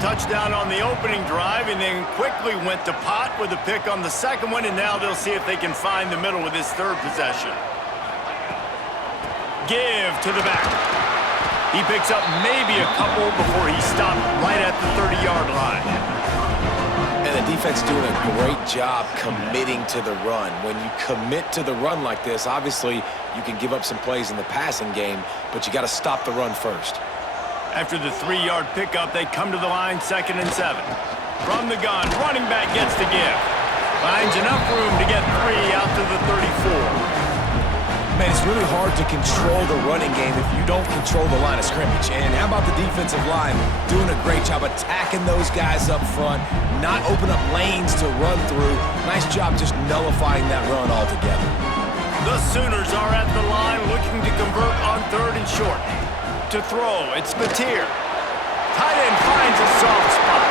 touchdown on the opening drive and then quickly went to Pott with a pick on the second one, and now they'll see if they can find the middle with this third possession. Give to the back. He picks up maybe a couple before he stopped right at the 30-yard line. And the defense doing a great job committing to the run. When you commit to the run like this, obviously you can give up some plays in the passing game, but you got to stop the run first. After the 3-yard pickup, they come to the line, 2nd and 7. From the gun, running back gets the give. Finds enough room to get 3 out to the 34. Man, it's really hard to control the running game if you don't control the line of scrimmage. And how about the defensive line doing a great job attacking those guys up front, not open up lanes to run through. Nice job just nullifying that run altogether. The Sooners are at the line looking to convert on 3rd and short. To throw, it's Mateer. Tight end finds a soft spot.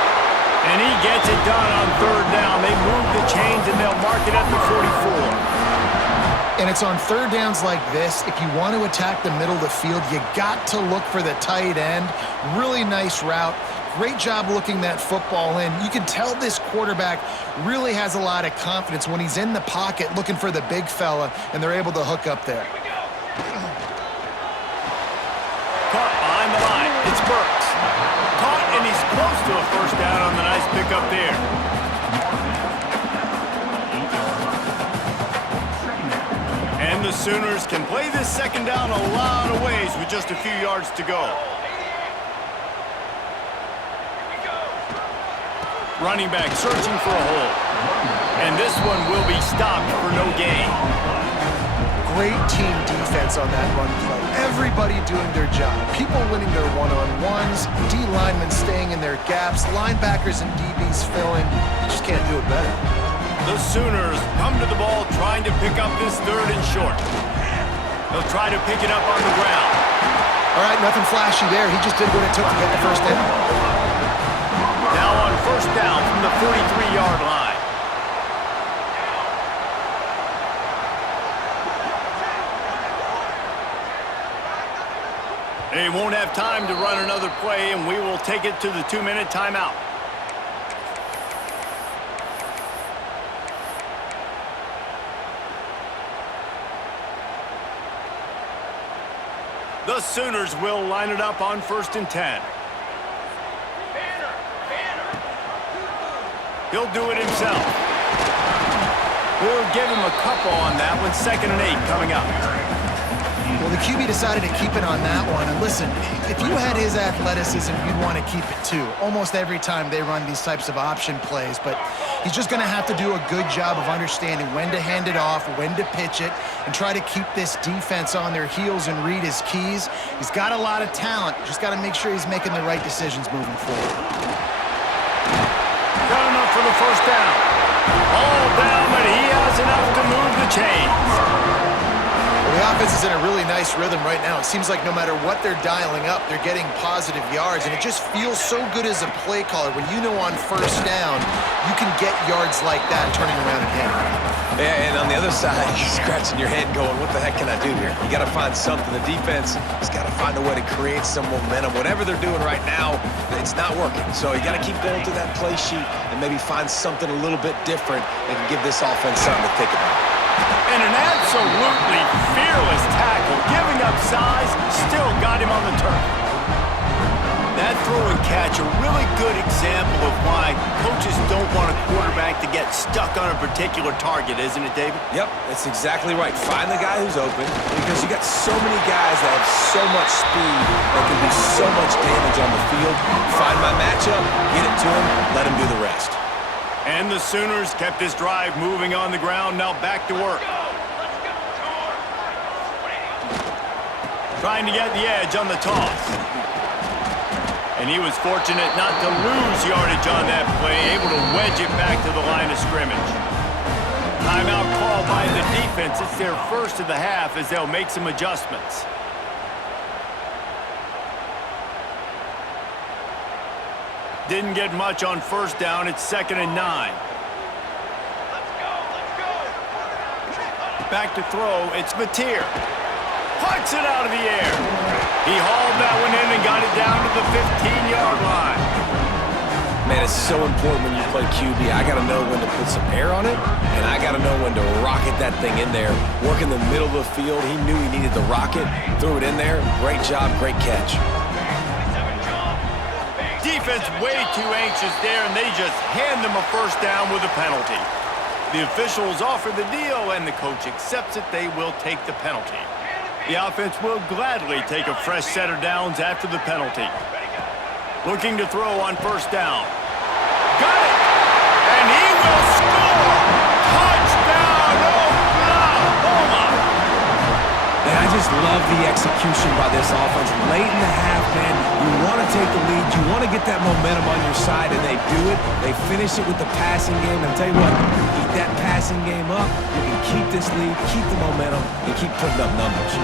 And he gets it done on 3rd down. They move the chains and they'll mark it at the 44. And it's on 3rd downs like this. If you want to attack the middle of the field, you got to look for the tight end. Really nice route. Great job looking that football in. You can tell this quarterback really has a lot of confidence when he's in the pocket looking for the big fella, and they're able to hook up there. Caught behind the line. It's Burks. Caught, and he's close to a 1st down on the nice pickup there. And the Sooners can play this 2nd down a lot of ways with just a few yards to go. Running back searching for a hole. And this one will be stopped for no gain. Great team defense on that run play. Everybody doing their job. People winning their one-on-ones, D linemen staying in their gaps, linebackers and DBs filling. You just can't do it better. The Sooners come to the ball trying to pick up this 3rd and short. They'll try to pick it up on the ground. All right, nothing flashy there. He just did what it took to get the 1st down. Now on 1st down from the 43-yard line. They won't have time to run another play, and we will take it to the 2-minute timeout. The Sooners will line it up on 1st and 10. He'll do it himself. We'll give him a couple on that one. 2nd and 8 coming up. Well, the QB decided to keep it on that one. And listen, if you had his athleticism, you'd want to keep it too. Almost every time they run these types of option plays. But he's just going to have to do a good job of understanding when to hand it off, when to pitch it, and try to keep this defense on their heels and read his keys. He's got a lot of talent. Just got to make sure he's making the right decisions moving forward. Got enough for the 1st down. All down, but he has enough to move the chains. Well, the offense is in a really nice rhythm right now. It seems like no matter what they're dialing up, they're getting positive yards, and it just feels so good as a play caller when you know on 1st down you can get yards like that turning around again. Yeah, and on the other side, you're scratching your head going, what the heck can I do here? You got to find something. The defense has got to find a way to create some momentum. Whatever they're doing right now, it's not working. So you got to keep going to that play sheet and maybe find something a little bit different that can give this offense something to think about. And an absolutely fearless tackle, giving up size, still got him on the turf. That throw and catch, a really good example of why coaches don't want a quarterback to get stuck on a particular target, isn't it, David? Yep, that's exactly right. Find the guy who's open, because you got so many guys that have so much speed that can do so much damage on the field. Find my matchup, get it to him, let him do the rest. And the Sooners kept this drive moving on the ground, now back to work. Trying to get the edge on the toss. And he was fortunate not to lose yardage on that play, able to wedge it back to the line of scrimmage. Timeout called by the defense. It's their first of the half as they'll make some adjustments. Didn't get much on 1st down. It's 2nd and 9. Back to throw. It's Mateer. Puts it out of the air. He hauled that one in and got it down to the 15-yard line. That's so important when you play QB. I got to know when to put some air on it, and I got to know when to rocket that thing in there. Work in the middle of the field. He knew he needed the rocket. Threw it in there. Great job, great catch. Defense way too anxious there, and they just hand them a first down with a penalty. The officials offer the deal, and the coach accepts it. They will take the penalty. The offense will gladly take a fresh set of downs after the penalty. Looking to throw on first down. Got it! And he will score! Touchdown, Oklahoma! And I just love the execution by this offense. Late in the half, man, you want to take the lead. You want to get that momentum on your side, and they do it. They finish it with the passing game. And I'll tell you what, keep that passing game up. You can keep this lead, keep the momentum, and keep putting up numbers.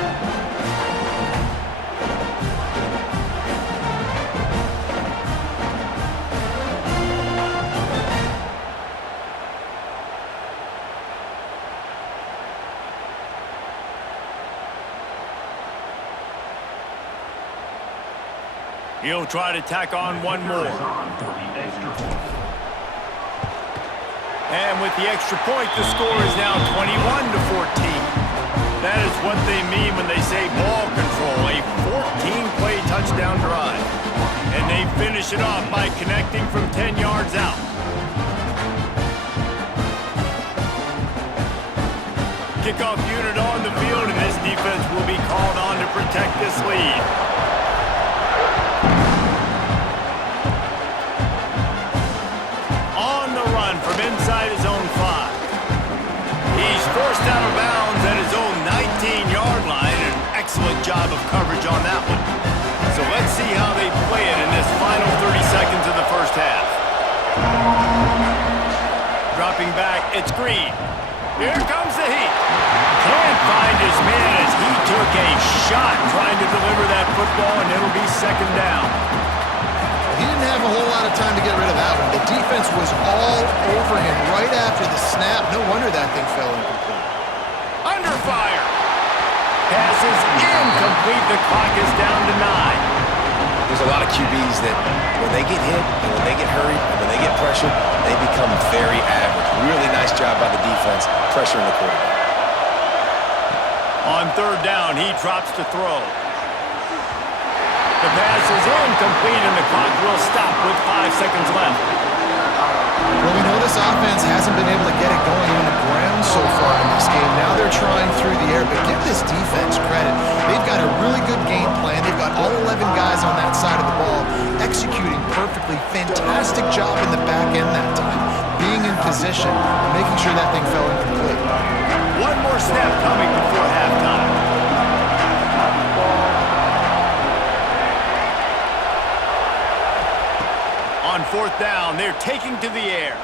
He'll try to tack on one more. And with the extra point, the score is now 21-14. That is what they mean when they say ball control, a 14-play touchdown drive. And they finish it off by connecting from 10 yards out. Kickoff unit on the field, and this defense will be called on to protect this lead. From inside his own 5. He's forced out of bounds at his own 19-yard line. An excellent job of coverage on that one. So let's see how they play it in this final 30 seconds of the first half. Dropping back, it's Green. Here comes the heat. Can't find his man as he took a shot trying to deliver that football, and it'll be second down. He didn't have a whole lot of time to get rid of that one. The defense was all over him right after the snap. No wonder that thing fell incomplete. Under fire. Pass is incomplete. The clock is down to 9. There's a lot of QBs that when they get hit and when they get hurried and when they get pressured, they become very average. Really nice job by the defense pressuring the quarterback. On third down, he drops to throw. The pass is incomplete, and the clock will stop with 5 seconds left. Well, we know this offense hasn't been able to get it going on the ground so far in this game. Now they're trying through the air, but give this defense credit. They've got a really good game plan. They've got all 11 guys on that side of the ball executing perfectly. Fantastic job in the back end that time, being in position and making sure that thing fell incomplete. One more snap coming before halftime. On fourth down, they're taking to the air.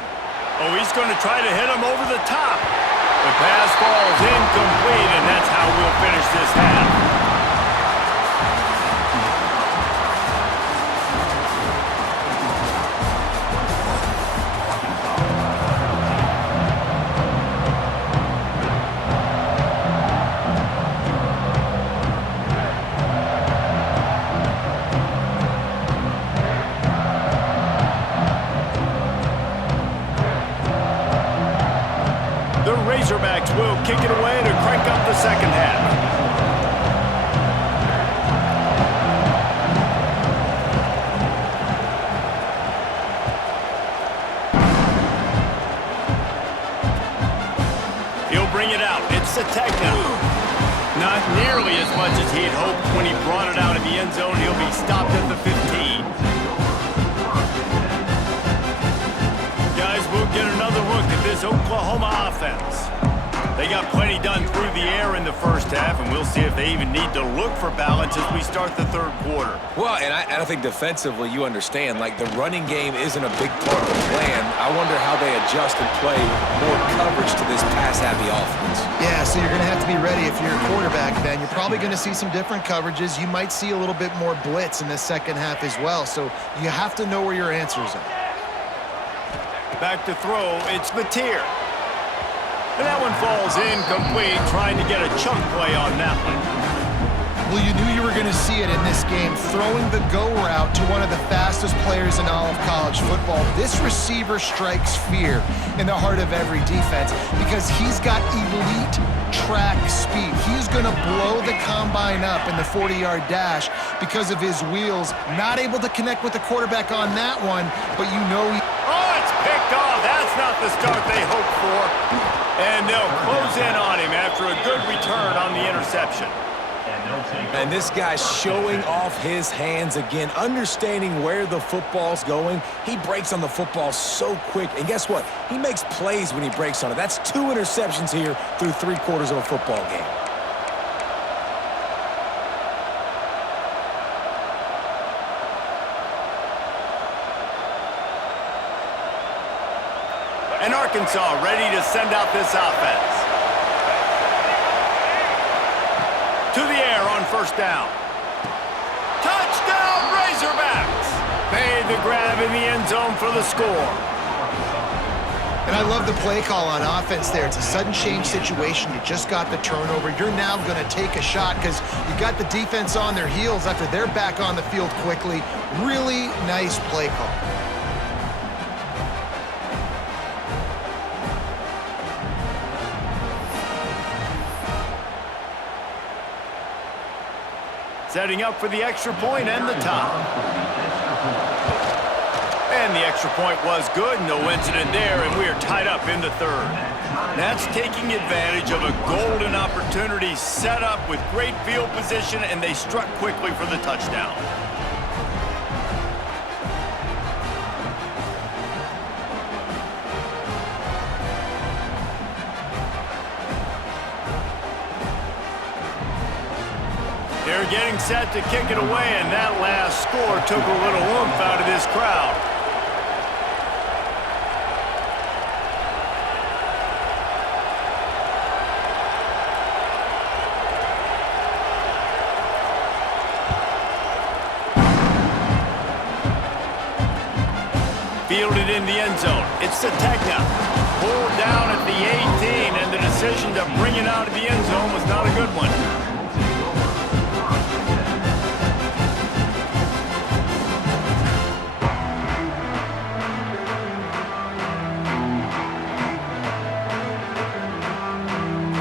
Oh, he's going to try to hit him over the top. The pass falls incomplete, and that's how we'll finish this half. The Razorbacks will kick it away to crank up the second half. He'll bring it out. It's Sategna. Not nearly as much as he'd hoped when he brought it out in the end zone. He'll be stopped at the 15. Guys, we'll get another look at this Oklahoma offense. They got plenty done through the air in the first half, and we'll see if they even need to look for balance as we start the third quarter. Well, and I think defensively, you understand, like the running game isn't a big part of the plan. I wonder how they adjust and play more coverage to this pass-happy offense. Yeah, so you're going to have to be ready if you're a quarterback then. You're probably going to see some different coverages. You might see a little bit more blitz in the second half as well, so you have to know where your answers are. Back to throw, it's Mateer. And that one falls incomplete, trying to get a chunk play on that one. Well, you knew you were we're going to see it in this game, throwing the go route to one of the fastest players in all of college football. This receiver strikes fear in the heart of every defense because he's got elite track speed. He's going to blow the combine up in the 40-yard dash because of his wheels. Not able to connect with the quarterback on that one, but you know he... Oh, it's picked off. That's not the start they hoped for. And they'll close in on him after a good return on the interception. And this guy's showing off his hands again, understanding where the football's going. He breaks on the football so quick. And guess what? He makes plays when he breaks on it. That's 2 interceptions here through 3/4 of a football game. And Arkansas ready to send out this offense. To the air on first down. Touchdown, Razorbacks! Made the grab in the end zone for the score. And I love the play call on offense there. It's a sudden change situation. You just got the turnover. You're now going to take a shot because you got the defense on their heels after they're back on the field quickly. Really nice play call. Setting up for the extra point and the top. And the extra point was good. No incident there, and we are tied up in the third. That's taking advantage of a golden opportunity set up with great field position, and they struck quickly for the touchdown. They're getting set to kick it away, and that last score took a little oomph out of this crowd. Fielded in the end zone. It's Sategna. Pulled down at the 18, and the decision to bring it out of the end zone was not a good one.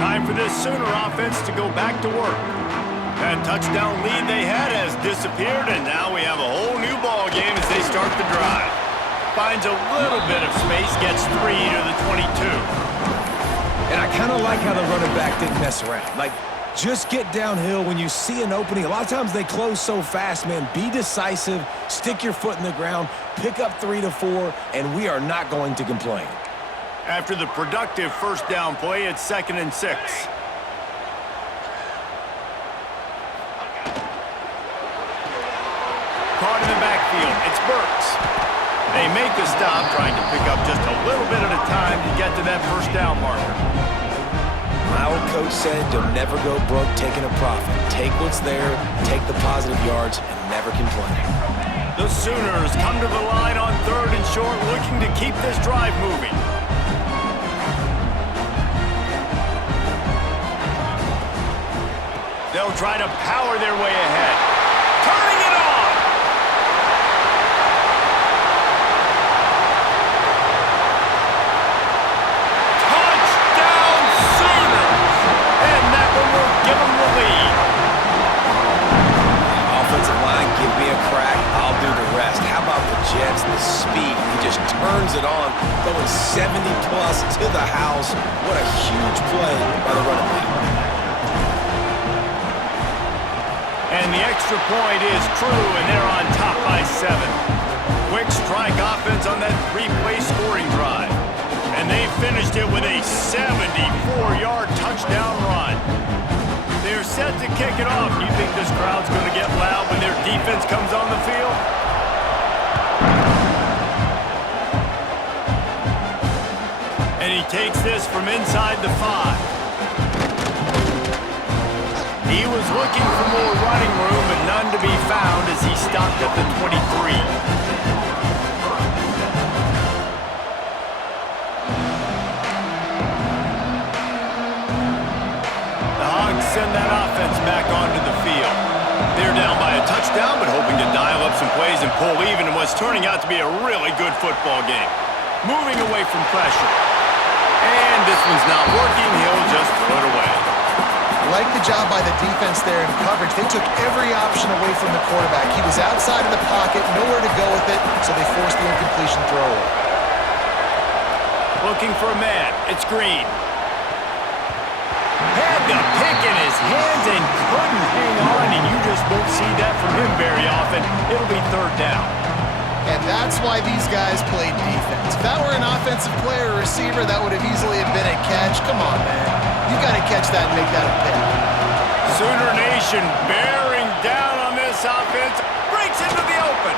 Time for this Sooner offense to go back to work. That touchdown lead they had has disappeared, and now we have a whole new ball game as they start the drive. Finds a little bit of space, gets 3 to the 22. And I kind of like how the running back didn't mess around. Like, just get downhill when you see an opening. A lot of times they close so fast, man. Be decisive, stick your foot in the ground, pick up 3 to 4, and we are not going to complain. After the productive first down play, it's 2nd and 6. Caught in the backfield, it's Burks. They make the stop, trying to pick up just a little bit at a time to get to that first down marker. My old coach said, you'll never go broke taking a profit. Take what's there, take the positive yards, and never complain. The Sooners come to the line on 3rd and short, looking to keep this drive moving. They'll try to power their way ahead. Turning it on! Touchdown Sooners! And that one will give them the lead. Offensive line, give me a crack. I'll do the rest. How about the Jets, the speed? He just turns it on, going 70-plus to the house. What a huge play by the running back. And the extra point is true, and they're on top by 7. Quick strike offense on that 3-play scoring drive. And they finished it with a 74-yard touchdown run. They're set to kick it off. Do you think this crowd's going to get loud when their defense comes on the field? And he takes this from inside the 5. He was looking for more running room, but none to be found as he stopped at the 23. The Hogs send that offense back onto the field. They're play a really good football game. Moving away from pressure. And this one's not working. He'll just throw it away. Like the job by the defense there in coverage. They took every option away from the quarterback. He was outside of the pocket, nowhere to go with it, so they forced the incompletion throwaway. Looking for a man. It's Green. Had the pick in his hands and couldn't hang on, and you just won't see that from him very often. It'll be third down. And that's why these guys played defense. If that were an offensive player or receiver, that would have easily have been a catch. Come on, man. You got to catch that and make that a pick. Sooner Nation bearing down on this offense. Breaks into the open.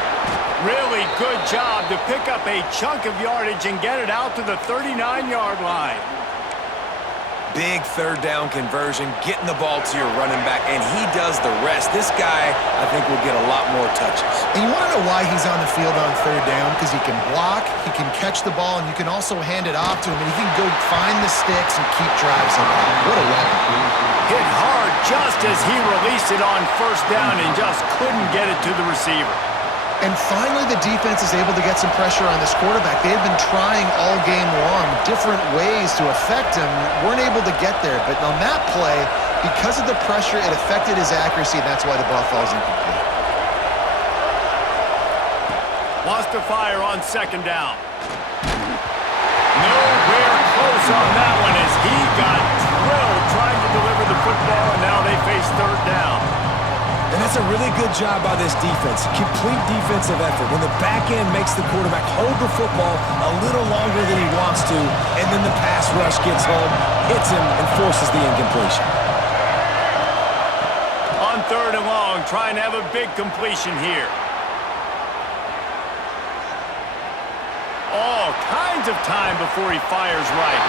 Really good job to pick up a chunk of yardage and get it out to the 39-yard line. Big third down conversion, getting the ball to your running back, and he does the rest. This guy, I think, will get a lot more touches. And you want to know why he's on the field on third down? Because he can block, he can catch the ball, and you can also hand it off to him, and he can go find the sticks and keep drives alive. What a weapon. Hit hard just as he released it on first down and just couldn't get it to the receiver. And finally, the defense is able to get some pressure on this quarterback. They had been trying all game long different ways to affect him, weren't able to get there. But on that play, because of the pressure, it affected his accuracy, and that's why the ball falls incomplete. Wants to fire on second down. Nowhere close on that one as he got drilled trying to deliver the football, and now they face third down. And that's a really good job by this defense. Complete defensive effort. When the back end makes the quarterback hold the football a little longer than he wants to, and then the pass rush gets home, hits him, and forces the incompletion. On third and long, trying to have a big completion here. All kinds of time before he fires right.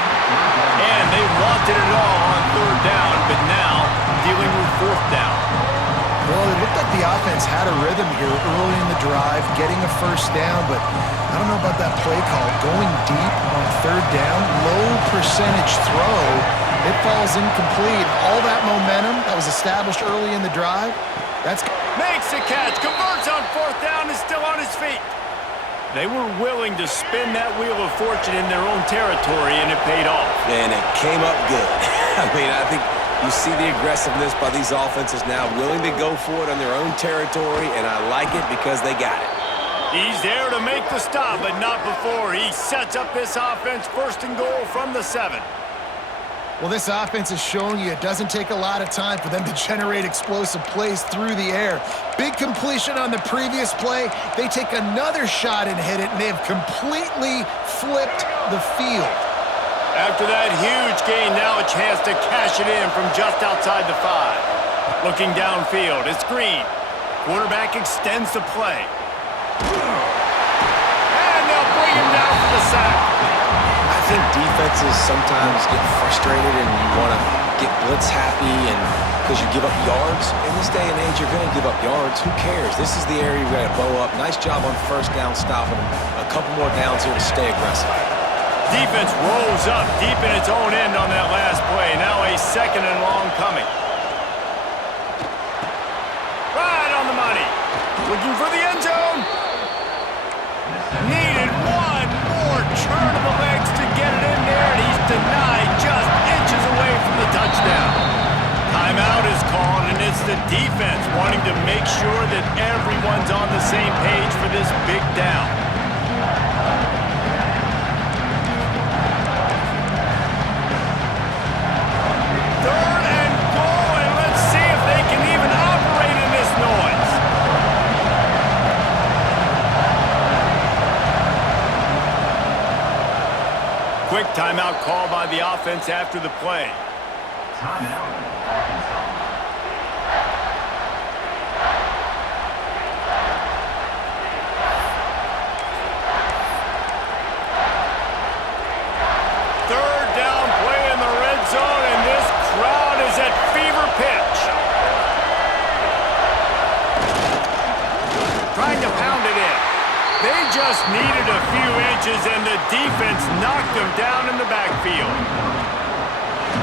And they wanted it all on third down, but now dealing with fourth down. Well, it looked like the offense had a rhythm here early in the drive, getting a first down, but I don't know about that play call. Going deep on third down, low percentage throw, it falls incomplete. All that momentum that was established early in the drive, that's... Makes the catch, converts on fourth down, is still on his feet. They were willing to spin that wheel of fortune in their own territory, and it paid off. And it came up good. I mean, I think you see the aggressiveness by these offenses now, willing to go for it on their own territory, and I like it because they got it. He's there to make the stop, but not before. He sets up this offense first and goal from the 7. Well, this offense has shown you it doesn't take a lot of time for them to generate explosive plays through the air. Big completion on the previous play. They take another shot and hit it, and they have completely flipped the field. After that huge gain, now a chance to cash it in from just outside the 5. Looking downfield, it's Green. Quarterback extends the play. And they'll bring him down for the sack. I think defenses sometimes get frustrated and you want to get blitz happy and because you give up yards. In this day and age, you're going to give up yards. Who cares? This is the area you're going to bow up. Nice job on first down stopping them. A couple more downs here to stay aggressive. Defense rolls up deep in its own end on that last play. Now a second and long coming. Right on the money. Looking for the end zone. Needed one more turn of the legs to get it in there, and he's denied just inches away from the touchdown. Timeout is called, and it's the defense wanting to make sure that everyone's on the same page for this big down. Third and goal, and let's see if they can even operate in this noise. Quick timeout call by the offense after the play. Timeout. Third down play in the red zone, and this crowd is at fever pitch. Trying to pound it in. They just needed a few inches, and the defense knocked them down in the backfield.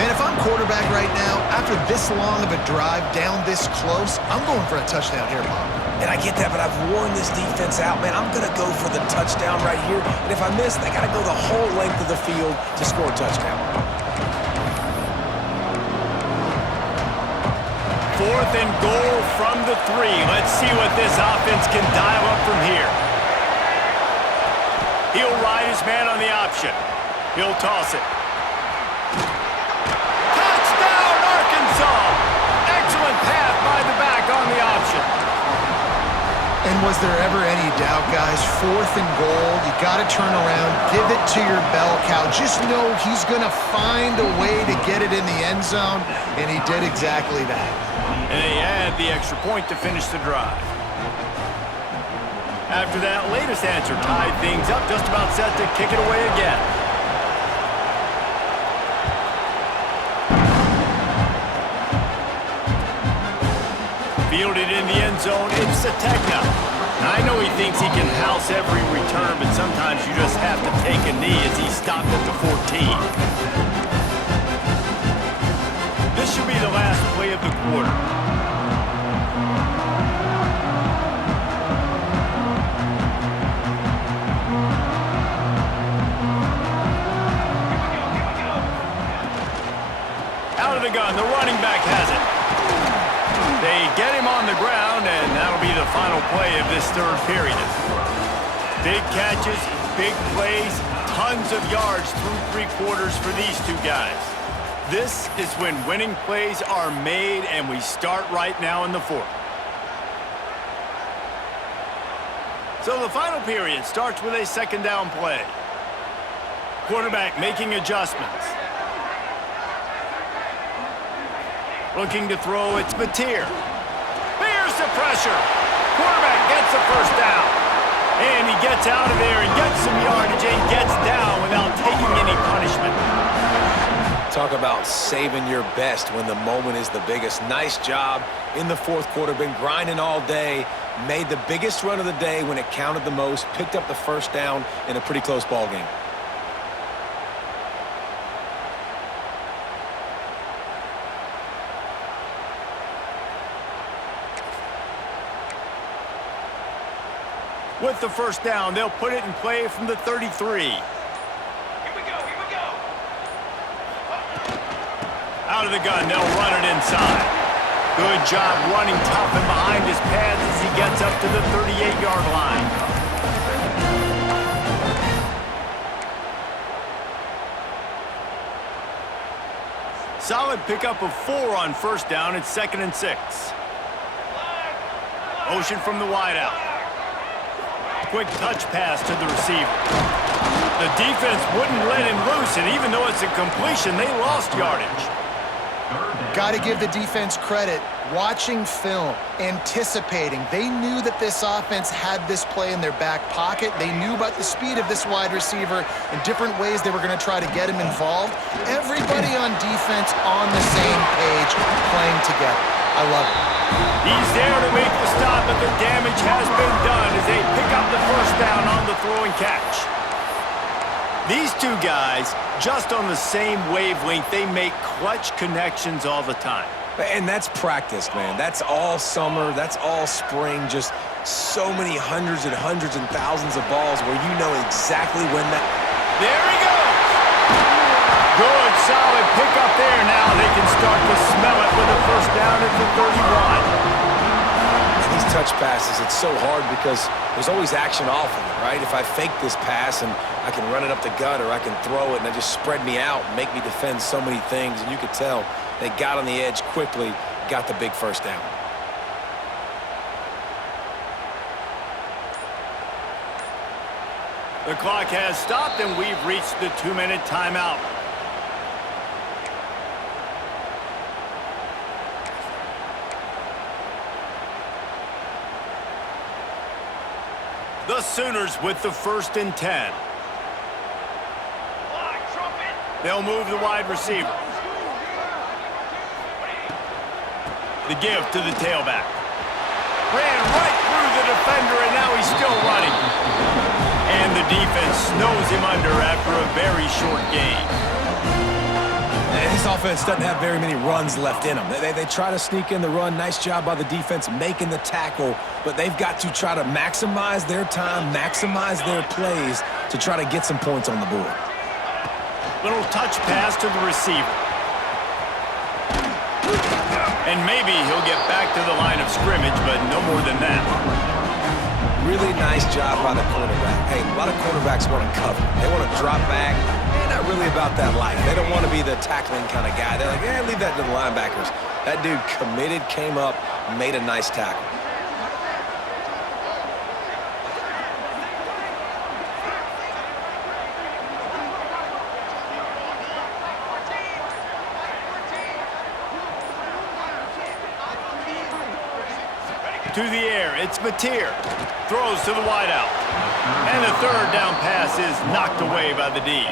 Man, if I'm quarterback right now, after this long of a drive down this close, I'm going for a touchdown here, Bob. And I get that, but I've worn this defense out, man. I'm going to go for the touchdown right here. And if I miss, they got to go the whole length of the field to score a touchdown. 4th and goal from the 3. Let's see what this offense can dial up from here. He'll ride his man on the option. He'll toss it. Touchdown, Arkansas! Excellent path by the back on the option. And was there ever any doubt, guys? 4th and goal, you got to turn around, give it to your bell cow. Just know he's going to find a way to get it in the end zone, and he did exactly that. And they add the extra point to finish the drive. After that latest answer tied things up, just about set to kick it away again. Fielded in the end zone, it's Sategna. I know he thinks he can house every return, but sometimes you just have to take a knee as he stopped at the 14. This should be the last play of the quarter. Out of the gun, the running back has it. They get him on the ground, and that'll be the final play of this 3rd period. Big catches, big plays, tons of yards through 3 quarters for these two guys. This is when winning plays are made, and we start right now in the 4th. So the final period starts with a 2nd down play. Quarterback making adjustments. Looking to throw, it's Mateer. Bears the pressure. Quarterback gets the 1st down. And he gets out of there and gets some yardage and gets down without taking any punishment. Talk about saving your best when the moment is the biggest. Nice job in the 4th quarter. Been grinding all day. Made the biggest run of the day when it counted the most. Picked up the 1st down in a pretty close ball game. With the 1st down, they'll put it in play from the 33. Here we go. Out of the gun, they'll run it inside. Good job running tough and behind his pads as he gets up to the 38-yard line. Solid pickup of 4 on 1st down. It's 2nd and 6. Motion from the wideout. Quick touch pass to the receiver. The defense wouldn't let him loose, and even though it's a completion, they lost yardage. Got to give the defense credit. Watching film, anticipating. They knew that this offense had this play in their back pocket. They knew about the speed of this wide receiver and different ways they were going to try to get him involved. Everybody on defense on the same page, playing together. I love it. He's there to make the stop, but the damage has been done as they pick up the 1st down on the throw and catch. These two guys, just on the same wavelength, they make clutch connections all the time. And that's practice, man. That's all summer. That's all spring. Just so many hundreds and thousands of balls where you know exactly when that... There he goes! Good, solid pickup there. Now they can start to smell it with a 1st down at the 31. These touch passes, it's so hard because there's always action off of it, right? If I fake this pass and I can run it up the gut or I can throw it and it just spread me out and make me defend so many things, and you could tell they got on the edge quickly, got the big 1st down. The clock has stopped and we've reached the 2-minute timeout. The Sooners with the 1st and 10. They'll move the wide receiver. The give to the tailback. Ran right through the defender, and now he's still running. And the defense snows him under after a very short gain. And This offense doesn't have very many runs left in them. They try to sneak in the run. Nice job by the defense making the tackle, but they've got to try to maximize their time, maximize their plays to try to get some points on the board. Little touch pass to the receiver. And maybe he'll get back to the line of scrimmage, but no more than that. Really nice job by the quarterback. Hey, a lot of quarterbacks want to cover. They want to drop back. They're not really about that life. They don't want to be the tackling kind of guy. They're like, leave that to the linebackers. That dude committed, came up, made a nice tackle. To the air, it's Mateer. Throws to the wideout. And the third down pass is knocked away by the D.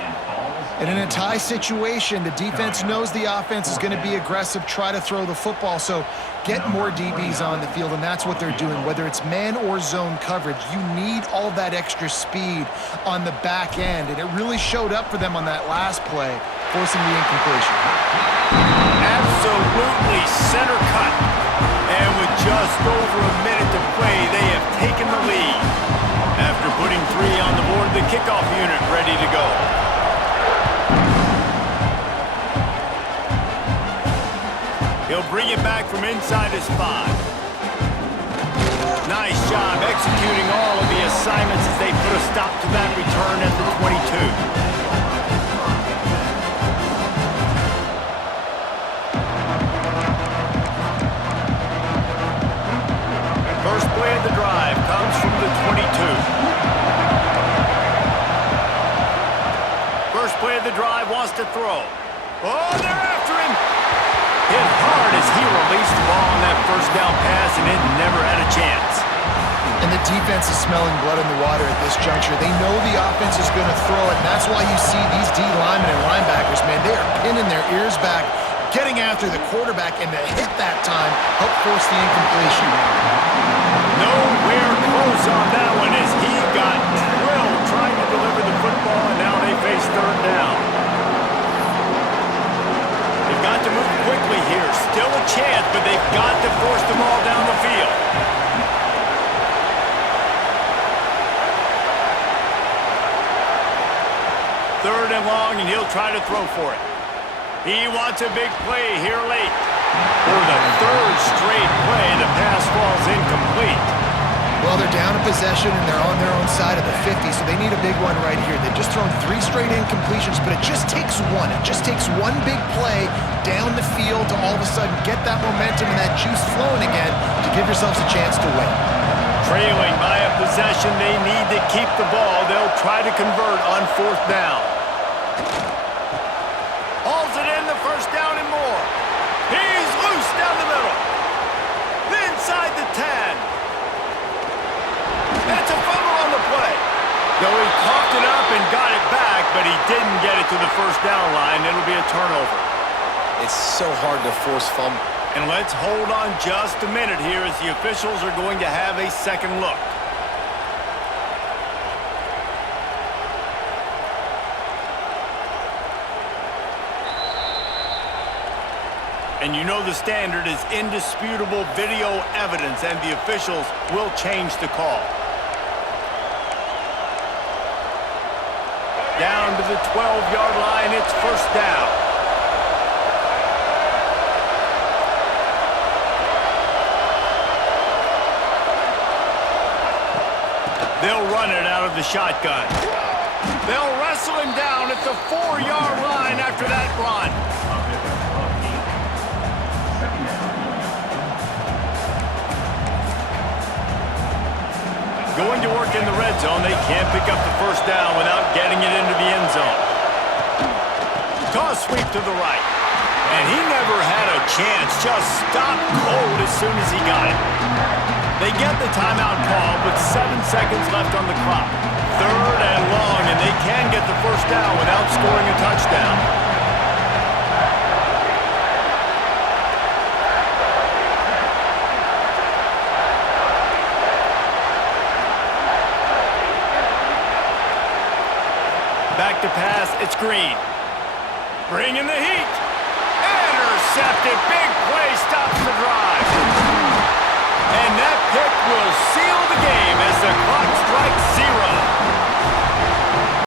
And in a tie situation, the defense knows the offense is going to be aggressive, try to throw the football, so get more DBs on the field, and that's what they're doing. Whether it's man or zone coverage, you need all that extra speed on the back end, and it really showed up for them on that last play, forcing the incompletion. Absolutely center cut. And with just over a minute to play, they have taken the lead. After putting 3 on the board, the kickoff unit ready to go. He'll bring it back from inside his 5. Nice job executing all of the assignments as they put a stop to that return at the 22. First play of the drive comes from the 22. First play of the drive wants to throw. Oh, they're after him. Hit hard as he released the ball on that first down pass, and it never had a chance. And the defense is smelling blood in the water at this juncture. They know the offense is going to throw it, and that's why you see these D linemen and linebackers, man, they are pinning their ears back, getting after the quarterback, and the hit that time helped force the incompletion. Nowhere close on that one as he got drilled trying to deliver the football, and now they face third down. They've got to move quickly here. Still a chance, but they've got to force the ball down the field. Third and long, and he'll try to throw for it. He wants a big play here late. For the third straight play, the pass falls incomplete. Well, they're down a possession, and they're on their own side of the 50, so they need a big one right here. They've just thrown 3 straight incompletions, but it just takes one. It just takes one big play down the field to all of a sudden get that momentum and that juice flowing again to give yourselves a chance to win. Trailing by a possession, they need to keep the ball. They'll try to convert on fourth down. Hauls it in, the first down and more. He's loose down the middle. Inside the 10. That's a fumble on the play. No, he coughed it up and got it back, but he didn't get it to the first down line. It'll be a turnover. It's so hard to force fumble. And let's hold on just a minute here as the officials are going to have a second look. And you know the standard is indisputable video evidence, and the officials will change the call. Down to the 12-yard line, it's first down. They'll run it out of the shotgun. They'll wrestle him down at the 4-yard line after that run. Going to work in the red zone, they can't pick up the first down without getting it into the end zone. Toss sweep to the right. And he never had a chance, just stopped cold as soon as he got it. They get the timeout call with 7 seconds left on the clock. Third and long, and they can get the first down without scoring a touchdown. Back to pass, it's Green. Bringing the heat. intercepted. Big play stops the drive. And that pick will seal the game as the clock strikes 0.